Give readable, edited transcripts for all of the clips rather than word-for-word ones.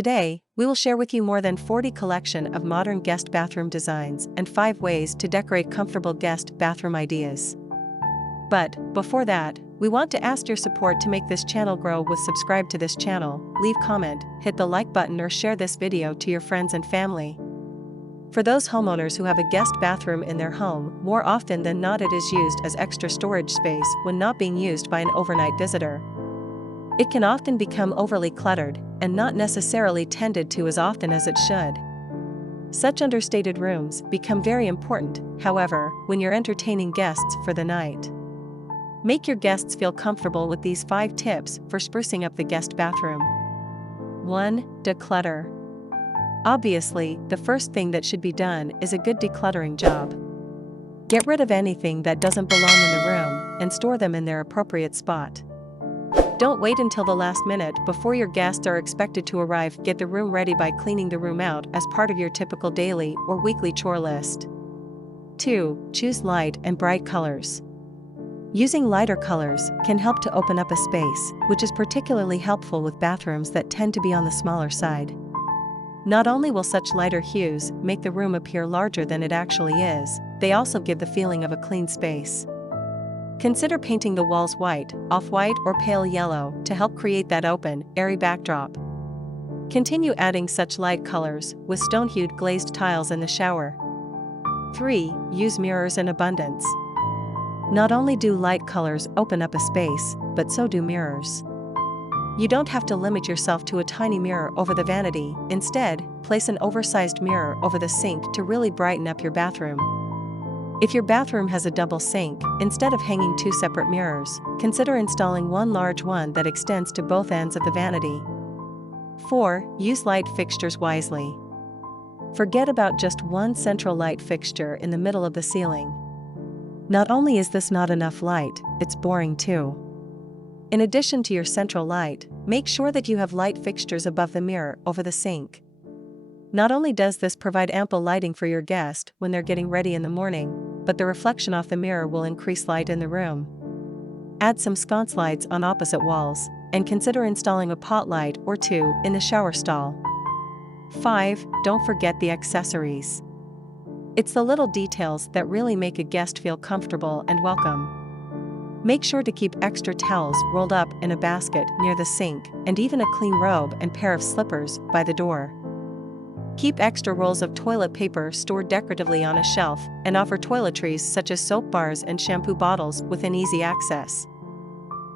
Today, we will share with you more than 40 collection of modern guest bathroom designs and 5 ways to decorate comfortable guest bathroom ideas. But, before that, we want to ask your support to make this channel grow. With subscribe to this channel, leave comment, hit the like button or share this video to your friends and family. For those homeowners who have a guest bathroom in their home, more often than not it is used as extra storage space when not being used by an overnight visitor. It can often become overly cluttered and not necessarily tended to as often as it should. Such understated rooms become very important, however, when you're entertaining guests for the night. Make your guests feel comfortable with these 5 tips for sprucing up the guest bathroom. 1. Declutter. Obviously, the first thing that should be done is a good decluttering job. Get rid of anything that doesn't belong in the room and store them in their appropriate spot. Don't wait until the last minute before your guests are expected to arrive. Get the room ready by cleaning the room out as part of your typical daily or weekly chore list. 2. Choose light and bright colors. Using lighter colors can help to open up a space, which is particularly helpful with bathrooms that tend to be on the smaller side. Not only will such lighter hues make the room appear larger than it actually is, they also give the feeling of a clean space. Consider painting the walls white, off-white or pale yellow to help create that open, airy backdrop. Continue adding such light colors with stone-hued glazed tiles in the shower. 3. Use mirrors in abundance. Not only do light colors open up a space, but so do mirrors. You don't have to limit yourself to a tiny mirror over the vanity. Instead, place an oversized mirror over the sink to really brighten up your bathroom. If your bathroom has a double sink, instead of hanging 2 separate mirrors, consider installing one large one that extends to both ends of the vanity. 4. Use light fixtures wisely. Forget about just one central light fixture in the middle of the ceiling. Not only is this not enough light, it's boring too. In addition to your central light, make sure that you have light fixtures above the mirror over the sink. Not only does this provide ample lighting for your guest when they're getting ready in the morning, but the reflection off the mirror will increase light in the room. Add some sconce lights on opposite walls, and consider installing a pot light or 2 in the shower stall. 5. Don't forget the accessories. It's the little details that really make a guest feel comfortable and welcome. Make sure to keep extra towels rolled up in a basket near the sink, and even a clean robe and pair of slippers by the door. Keep extra rolls of toilet paper stored decoratively on a shelf, and offer toiletries such as soap bars and shampoo bottles within easy access.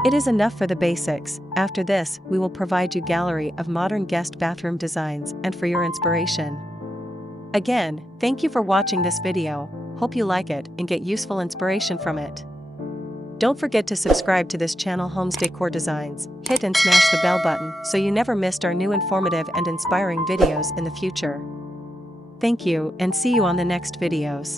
It is enough for the basics. After this, we will provide you a gallery of modern guest bathroom designs and for your inspiration. Again, thank you for watching this video. Hope you like it and get useful inspiration from it. Don't forget to subscribe to this channel, Homes Decor Designs. Hit and smash the bell button so you never missed our new informative and inspiring videos in the future. Thank you and see you on the next videos.